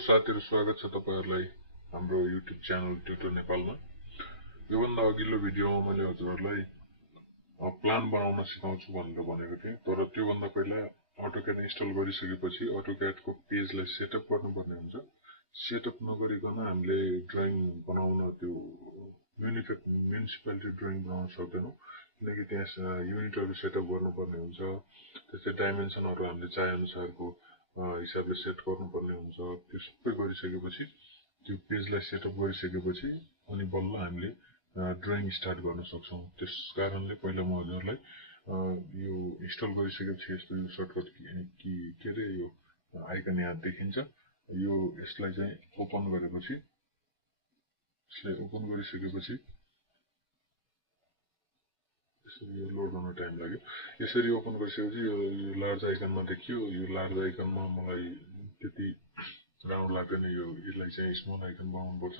साथीहरु, स्वागत छ तपाईहरुलाई हाम्रो युट्युब च्यानल ट्युटर नेपालमा। योभन्दा अघिल्लो भिडियोमा मैले हजुरहरुलाई प्लान बनाउन सिकाउँछु भनेर भनेको थिएँ, तर त्योभन्दा पहिला अटोक्याड इन्स्टल गरिसकेपछि अटोक्याडको पेजलाई सेटअप गर्नुपर्ने हुन्छ। सेटअप नगरिकन हामीले ड्रइङ बनाउन त्यो म्युनिसिपालिटी ड्रइङ बनाउन सक्दैनौं, किनकि त्यहाँ युनिटहरु सेटअप गर्नुपर्ने हुन्छ। त्यस्तै डाइमेन्सनहरु हामीले चाहे अनुसारको हिसाबले सेट गर्नुपर्ने हुन्छ। त्यो सबै गरिसकेपछि त्यो पेजलाई सेटअप गरिसकेपछि अनि बल्ल हामीले ड्रइङ स्टार्ट गर्न सक्छौं। त्यसकारणले पहिला म हजुरहरुलाई यो इन्स्टल गरिसकेपछि यस्तो यो सर्टकट के रे यो आइकन यहाँ देखिन्छ। यो यसलाई चाहिँ ओपन गरेपछि यसरी यो लोड हुन टाइम लाग्यो। यसरी ओपन गरिसकेपछि यो लार्ज आइकनमा देखियो। यो लार्ज आइकनमा मलाई त्यति राम्रो लाग्दैन, यो यसलाई चाहिँ स्मल आइकन बनाउनु पर्छ।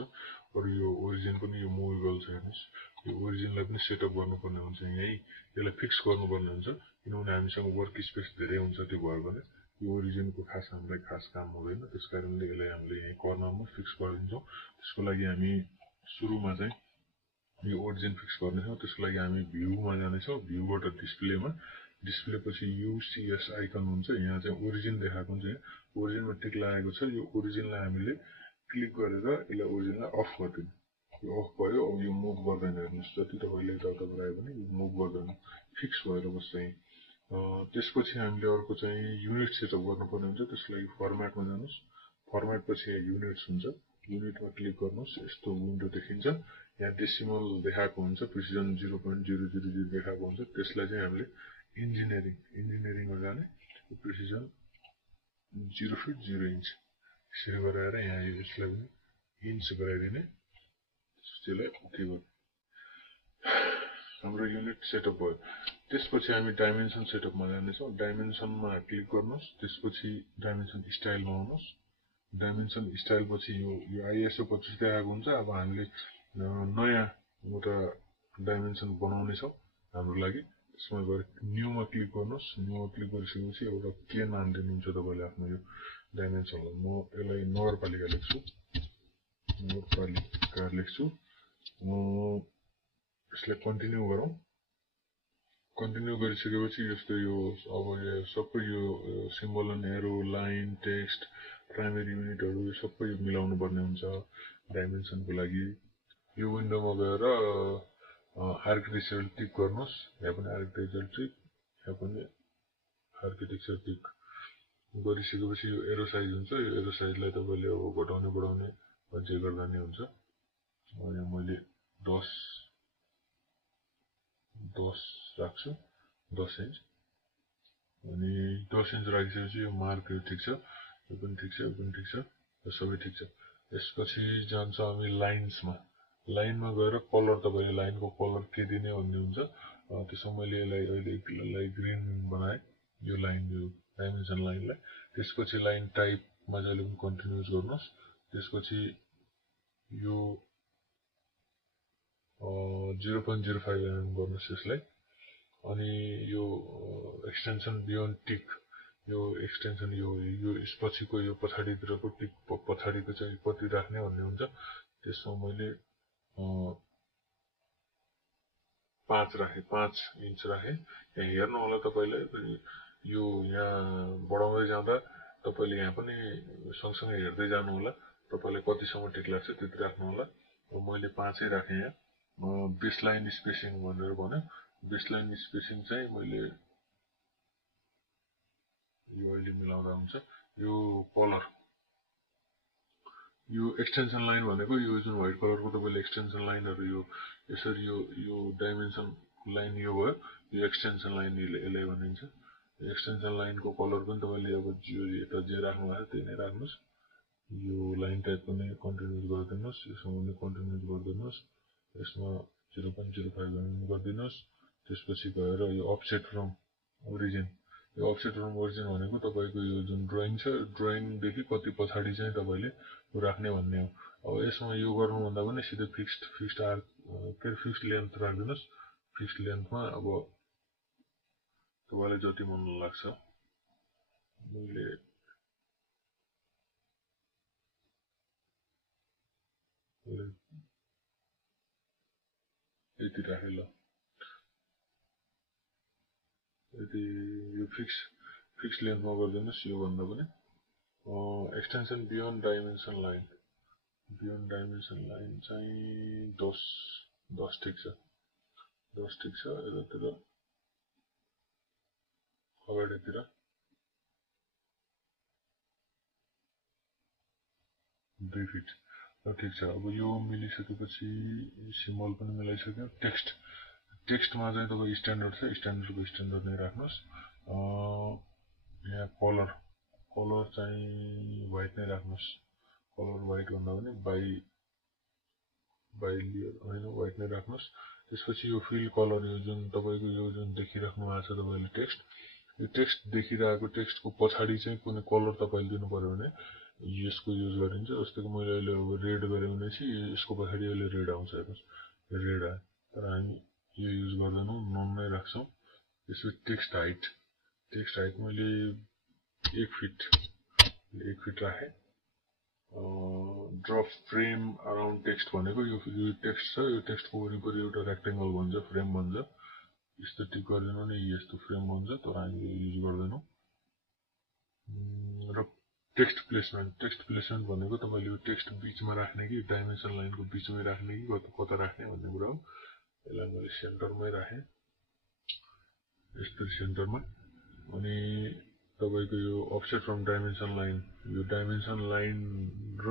अरु यो ओरिजिन पनि यो मुभेबल छ, हेर्नुस्। यो ओरिजिनलाई पनि सेटअप गर्नुपर्ने हुन्छ। यही यसलाई फिक्स गर्नुपर्ने हुन्छ, किनभने हामीसँग वर्क स्पेस धेरै हुन्छ। त्यो भयो भने यो ओरिजिनको हामीलाई खास काम हुँदैन। त्यसकारणले यसलाई हामीले यही कर्नरमा फिक्स गरिदिन्छौं। त्यसको लागि हामी सुरुमा चाहिँ यो ओरिजिन फिक्स गर्नेछौं। त्यसको लागि हामी भ्यूमा जानेछौं। भ्यूबाट डिस्प्लेपछि UCS आइकन हुन्छ। यहाँ चाहिँ ओरिजिन देखाएको हुन्छ। ओरिजिनमा टिक लागेको छ। यो ओरिजिनलाई हामीले क्लिक गरेर यसलाई ओरिजिनलाई अफ गरिदिनु। यो अफ भयो। अब यो मुभ गर्दैन, हेर्नुस्। जति तपाईले यताउता गराए पनि यो मुभ गर्दैन, फिक्स भएर बस्छ। त्यसपछि हामीले अर्को चाहिँ युनिट सेटअप गर्नुपर्ने हुन्छ। त्यसको लागि फर्म्याटमा जानुस्। फर्म्याट पछि युनिट्स हुन्छ। युनिटमा क्लिक गर्नुस्। यस्तो विन्डो देखिन्छ। यहाँ डेसिमल देखाएको हुन्छ, प्रिसिजन 0.000 देखाएको हुन्छ। त्यसलाई चाहिँ हामीले इन्जिनियरिङमा जाने, प्रिसिजन 0 फिट 0 इन्च यसरी गराएर यहाँ यसलाई पनि इन्च गराइदिने। त्यसलाई ओके गर्नु। हाम्रो युनिट सेटअप भयो। त्यसपछि हामी डाइमेन्सन सेटअपमा जानेछौं। डाइमेन्सनमा क्लिक गर्नुस्। त्यसपछि डाइमेन्सन स्टाइलमा आउनुस्। डाइमेन्सन स्टाइल पछि यो ISO 25 देखाएको हुन्छ। अब हामीले नयाँ एउटा डाइमेन्सन बनाउने छौं हाम्रो लागि। त्यसमा गएर न्यूमा क्लिक गर्नुस्। न्यूमा क्लिक गरिसकेपछि एउटा के नाम दिनुहुन्छ तपाईले आफ्नो यो डाइमेन्सनलाई। म यसलाई नगरपालिका लेख्छु। यसलाई कन्टिन्यू गरौँ। कन्टिन्यू गरिसकेपछि यस्तो यो अब यो सबै यो symbol and arrow, line, text, primary युनिटहरु यो सबै मिलाउनु पर्ने हुन्छ डाइमेन्सनको लागि। यो विन्डोमा गएर आर्किटेक्चर टिक गर्नुस्। यहाँ पनि आर्किटेक्चर टिक, यहाँ पनि आर्किटेक्चर टिक गरिसकेपछि यो एरो साइज हुन्छ। यो एरो साइजलाई तपाईले अब घटाउने बढाउने जे गर्दा नि हुन्छ। यहाँ मैले 10 राख्छु, 10 इन्च। अनि 10 इन्च राखिसकेपछि यो मार्क यो ठिक छ, यो पनि ठिक छ, यो पनि ठिक छ, यो सबै ठिक छ। यसपछि जान्छ हामी लाइन्समा। लाइनमा गएर कलर तपाईले लाइनको कलर के दिने भन्ने हुन्छ। त्यसमा मैले यसलाई ग्रीन बनाए, यो लाइन यो डाइमेन्सन लाइनलाई। त्यसपछि लाइन टाइपमा जहिले पनि कन्टिन्युस गर्नुस्। त्यसपछि यो 0.05 mm गर्नुस् यसलाई। अनि यो एक्सटेन्सन बियोन्ड टिक, यो एक्सटेन्सन यो यसपछिको यो पछाडीतिरको टिक पछाडीको चाहिँ कति राख्ने भन्ने हुन्छ। त्यसमा मैले 5 राखे, 5 इन्च राखे। यहाँ हेर्नु होला तपाईले, यो यहाँ बढाउँदै जाँदा तपाईले यहाँ पनि सँगसँगै हेर्दै जानु होला। तपाईलाई कतिसम्म ठिक लाग्छ त्यति राख्नु होला। मैले 5 राखे। यहाँ बेसलाइन स्पेसिङ भनेर भन्यो। बेसलाइन स्पेसिङ चाहिँ मैले यो अहिले मिलाउँदा हुन्छ। यो कलर, यो एक्सटेन्सन लाइन भनेको यो जुन व्हाइट कलरको तपाईले एक्सटेन्सन लाइनहरु यो यसरी यो डाइमेन्सन लाइन यो भयो। यो एक्सटेन्सन लाइन यसलाई भनिन्छ। एक्सटेन्सन लाइनको कलर पनि तपाईले अब यता जे राख्नु भएको त्यही नै राख्नुस्। यो लाइन टाइप पनि कन्टिन्युस गरिदिनुस्। यसमा पनि कन्टिन्युस गरिदिनुस्। यसमा 0.05 mm गरिदिनुस्। त्यसपछि गएर यो अफसेट फ्रम ओरिजिन, यो अफसेट फ्रम ओरिजिन भनेको तपाईको यो जुन ड्रइङ छ, ड्रइङ देखि कति पछाडी चाहिँ तपाईले राख्ने भन्ने हो। अब यसमा यो गर्नु भन्दा पनि सिधै फिक्स्ड लेन्थ राख्दिनुस्। फिक्स्ड लेन्थमा अब तपाईलाई जति मन लाग्छ। मैले यति राखेँ ल यति यो फिक्स लेन्थमा गरिदिनुहोस् यो भन्दा पनि एक्सटेन्सन बियोन्ड डाइमेन्सन लाइन चाहिँ 10 ठिक छ यतातिर अगाडितिर 2 फिट ठिक छ अब यो मिलिसकेपछि सिम्बल पनि मिलाइसक्यो टेक्स्टमा चाहिँ तपाईँ स्ट्यान्डर्ड छ स्ट्यान्डर्ड नै राख्नुहोस् यहाँ कलर चाहिँ व्हाइट नै राख्नुहोस् कलर व्हाइट भन्दा पनि बाइ लेयर होइन व्हाइट नै राख्नुहोस् त्यसपछि यो फिल कलर यो जुन तपाईँको यो जुन देखिराख्नु भएको छ तपाईँले यो टेक्स्ट देखिरहेको टेक्स्टको पछाडि चाहिँ कुनै कलर तपाईँले दिनु पर्यो भने यसको युज गरिन्छ जस्तो कि मैले अहिले अब रेड गरेँ भने चाहिँ यसको पछाडि अहिले रेड आउँछ हेर्नुहोस् रेड आयो तर हामी यो युज गर्दैनौँ नन नै राख्छौँ त्यसपछि टेक्स्ट हाइट मैले 1 फिट राखेँ ड्र फ्रेम अराउन्ड टेक्स्ट भनेको यो टेक्स्ट छ यो टेक्स्टको वरिपरि एउटा रेक्टेङ्गल भन्छ फ्रेम भन्छ यस्तो टिक गरिदिनु नि यस्तो फ्रेम भन्छ तर हामी युज गर्दैनौँ र टेक्स्ट प्लेसमेन्ट भनेको तपाईँले यो टेक्स्ट बिचमा राख्ने कि डाइमेन्सन लाइनको बिचमै राख्ने कि कता राख्ने भन्ने कुरा हो यसलाई मैले सेन्टरमै राखेँ यस्तो सेन्टरमा अनि तपाईको यो अफसेट फ्रम डाइमेन्सन लाइन र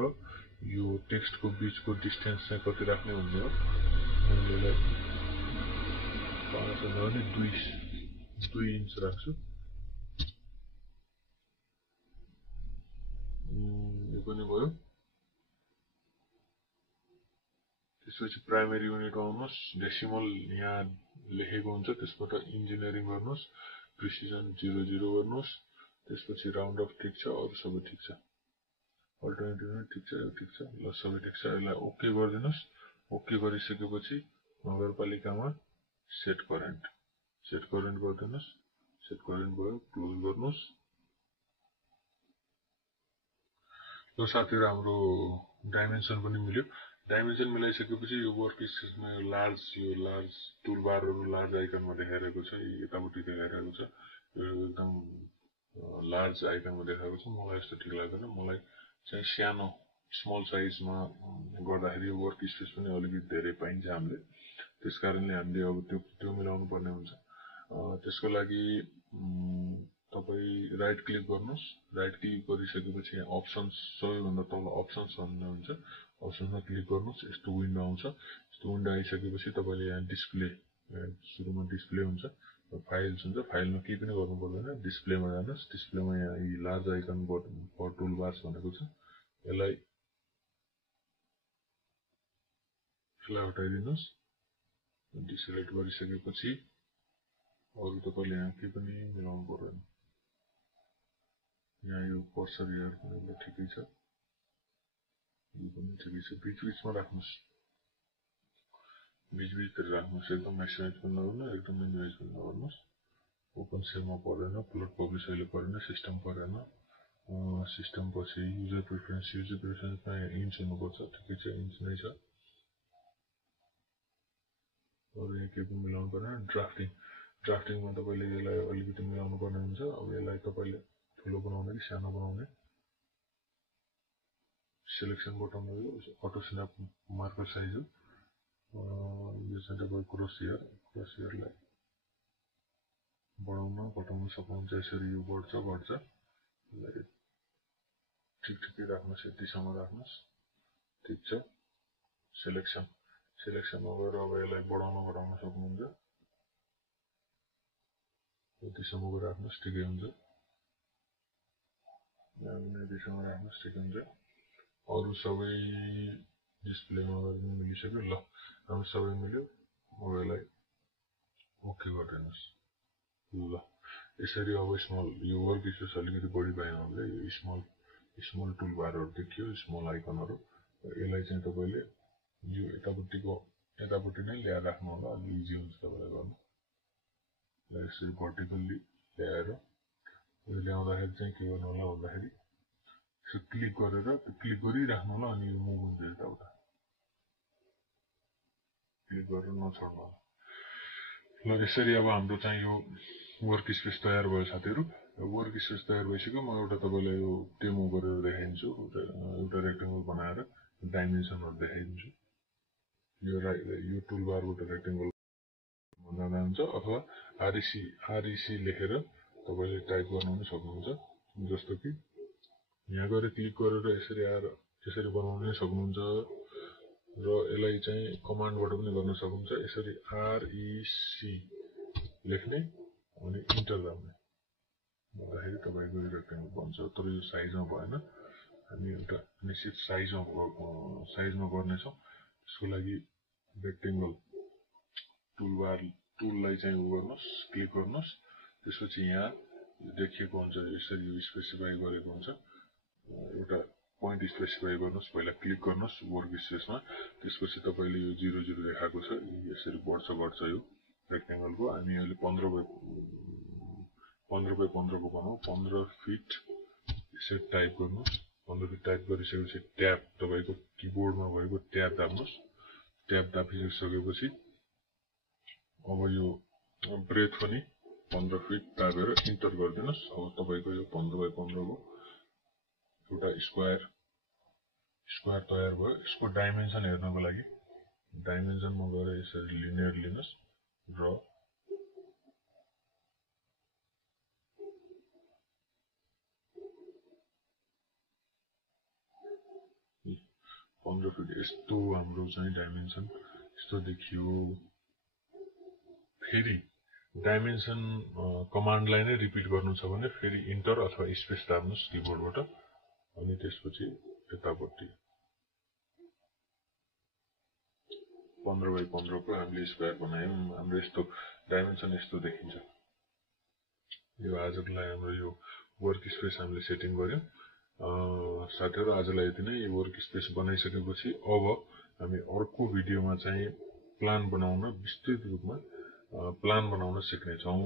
यो टेक्स्टको बिचको डिस्टेन्स चाहिँ कति राख्ने भन्ने हो अनि यसलाई 5 भन्दा पनि 2 इन्च राख्छु यो पनि भयो त्यसपछि प्राइमेरी युनिटमा आउनुहोस् डेसिमल यहाँ लेखेको हुन्छ त्यसबाट इन्जिनियरिङ गर्नुहोस् प्रिसिजन 00 गर्नुहोस् त्यसपछि राउन्ड अफ ठिक छ अरु सबै ठिक छ अल्टरनेटिभ युनिट ठिक छ ल सबै ठिक छ यसलाई ओके गरिदिनुहोस् ओके गरिसकेपछि नगरपालिकामा सेट करेन्ट गरिदिनुहोस् सेट करेन्ट भयो क्लोज गर्नुहोस् ल साथीहरु हाम्रो डाइमेन्सन पनि मिल्यो डाइमेन्सन मिलाइसकेपछि यो वर्क स्पेसमा यो लार्ज टुलबारहरु लार्ज आइकनमा देखाइरहेको छ यतापट्टि देखाइरहेको छ यो एकदम लार्ज आइकनमा देखाएको छ मलाई यस्तो ठिक लाग्दैन मलाई चाहिँ सानो स्मल साइजमा गर्दाखेरि यो वर्क स्पेस पनि अलिकति धेरै पाइन्छ हामीले त्यसकारणले हामीले अब त्यो मिलाउनु पर्ने हुन्छ त्यसको लागि तपाई राइट क्लिक गर्नुस् राइट क्लिक गरिसकेपछि यहाँ अप्सन्स सबैभन्दा तल अप्सन्स भन्ने हुन्छ अप्सन्समा क्लिक गर्नुस् यस्तो विन्डो आउँछ यस्तो विन्डो आइसकेपछि तपाईले यहाँ डिस्प्ले सुरुमा डिस्प्ले हुन्छ फाइल्स हुन्छ फाइलमा केही पनि गर्नु पर्दैन डिस्प्लेमा जानुस् डिस्प्लेमा यहाँ यी लार्ज आइकन फर टुलबार्स भनेको छ यसलाई हटाइदिनुस् डिसेलेक्ट गरिसकेपछि अरु तपाईले यहाँ केही पनि मिलाउनु पर्दैन यहाँ यो कर्सर हेयर पनि ठिकै छ यो पनि ठिकै छ बीचमा राख्नुस् बीचतिर राख्नुस् एकदम म्याक्सिमाइज पनि नगर्नु एकदम मिनिमाइज पनि नगर्नुस् ओपन सेलमा पर्दैन प्लट पब्लिस अहिले परेन सिस्टम परेन सिस्टम पछि युजर प्रेफरेन्समा इन्च हुनुपर्छ ठिकै छ इन्च नै छ अरु यहाँ केही पनि मिलाउनु पर्दैन ड्राफ्टिङमा तपाईले यसलाई अलिकति मिलाउनु पर्ने हुन्छ अब यसलाई तपाईले ठुलो बनाउने कि सानो बनाउने सिलेक्सन बटन हो अटो स्न्याप मार्कर साइज हो यो चाहिँ तपाईको क्रस हेयरलाई बढाउन घटाउन सक्नुहुन्छ यसरी यो बढ्छ यसलाई ठिकै राख्नुस् यतिसम्म राख्नुस् ठीक छ सिलेक्सनमा गएर अब यसलाई बढाउन घटाउन सक्नुहुन्छ यतिसम्मको राख्नुस् ठिकै हुन्छ यहाँ पनि यतिसम्म राख्नुस् ठिकै हुन्छ अरु सबै डिस्प्लेमा पनि मिलिसक्यो ल हाम्रो सबै मिल्यो अब यसलाई ओके गरिदिनुस् ल यसरी अब स्मल यो वर्क स्पेस अलिकति बढी पाएन भने यो स्मल टुलबारहरु देखियो स्मल आइकनहरु यसलाई चाहिँ तपाईले यो यतापट्टि नै ल्याएर राख्नु होला अलि इजी हुन्छ तपाईलाई गर्न यसरी भर्टिकल्ली ल्याएर ल्याउँदाखेरि चाहिँ के गर्नु होला भन्दाखेरि यसो क्लिक गरिराख्नु होला अनि मुभ हुन्छ यताउता क्लिक गरेर नछोड्नु होला। ल यसरी अब हाम्रो चाहिँ यो वर्क स्पेस तयार भयो साथीहरु। वर्क स्पेस तयार भइसक्यो। म एउटा तपाईलाई यो डेमो गरेर देखाइदिन्छु। एउटा रेक्टेंगल बनाएर डाइमेन्सनहरु देखाइदिन्छु। यो टुल बारबाट रेक्टेंगल बनाउन हुन्छ अथवा REC लेखेर तपाईले टाइप गर्न पनि सक्नुहुन्छ। जस्तो कि यहाँ गएर क्लिक गरेर यसरी आएर यसरी बनाउन पनि सक्नुहुन्छ र यसलाई चाहिँ कमान्डबाट पनि गर्न सक्नुहुन्छ। यसरी REC लेख्ने अनि इन्टर दाब्ने भन्दाखेरि तपाईको यो रेक्टेंगल बन्छ। तर यो साइजमा भएन। हामी एउटा निश्चित साइजमा गर्नेछौं। त्यसको लागि रेक्टेंगल टुललाई चाहिँ गर्नुस्, क्लिक गर्नुस्। त्यसपछि यहाँ देखिएको हुन्छ यसरी यो स्पेसिफाई गरेको हुन्छ। एउटा पोइन्ट स्पेसिफाई गर्नुस्। पहिला क्लिक गर्नुस् वर्क स्पेसमा। त्यसपछि तपाईले यो 0 0 देखाएको छ यसरी बढ्छ यो रेक्टेंगलको। हामी अहिले 15 बाइ 15 को बनाऊ। 15 फिट यसरी टाइप गर्नुस्। 15 फिट टाइप गरिसकेपछि ट्याब तपाईको किबोर्डमा भएको ट्याब दाब्नुस्। ट्याब दाबिसकेपछि अब यो ब्रेथ पनि 15 फिट दाबेर इन्टर गरिदिनुस्। अब तपाईको यो 15 बाइ 15 को एउटा स्क्वायर तयार भयो। यसको डाइमेन्सन हेर्नको लागि डाइमेन्सनमा गएर यसरी लिनियर लिनुस् र 15 फिट यस्तो हाम्रो चाहिँ डाइमेन्सन यस्तो देखियो। फेरि डाइमेन्सन कमान्डलाई नै रिपिट गर्नु छ भने फेरि इन्टर अथवा स्पेस दाब्नुस् किबोर्डबाट। अनि त्यसपछि यतापट्टि 15 बाइ 15 को हामीले स्क्वायर बनायौं। हाम्रो यस्तो डाइमेन्सन यस्तो देखिन्छ। यो आजको लागि हाम्रो यो वर्क स्पेस हामीले सेटिङ गर्यौं। साथीहरु आजलाई यति नै। यो वर्क स्पेस बनाइसकेपछि अब हामी अर्को भिडियोमा चाहिँ प्लान बनाउन विस्तृत रूपमा प्लान बनाउन सिक्ने छौं।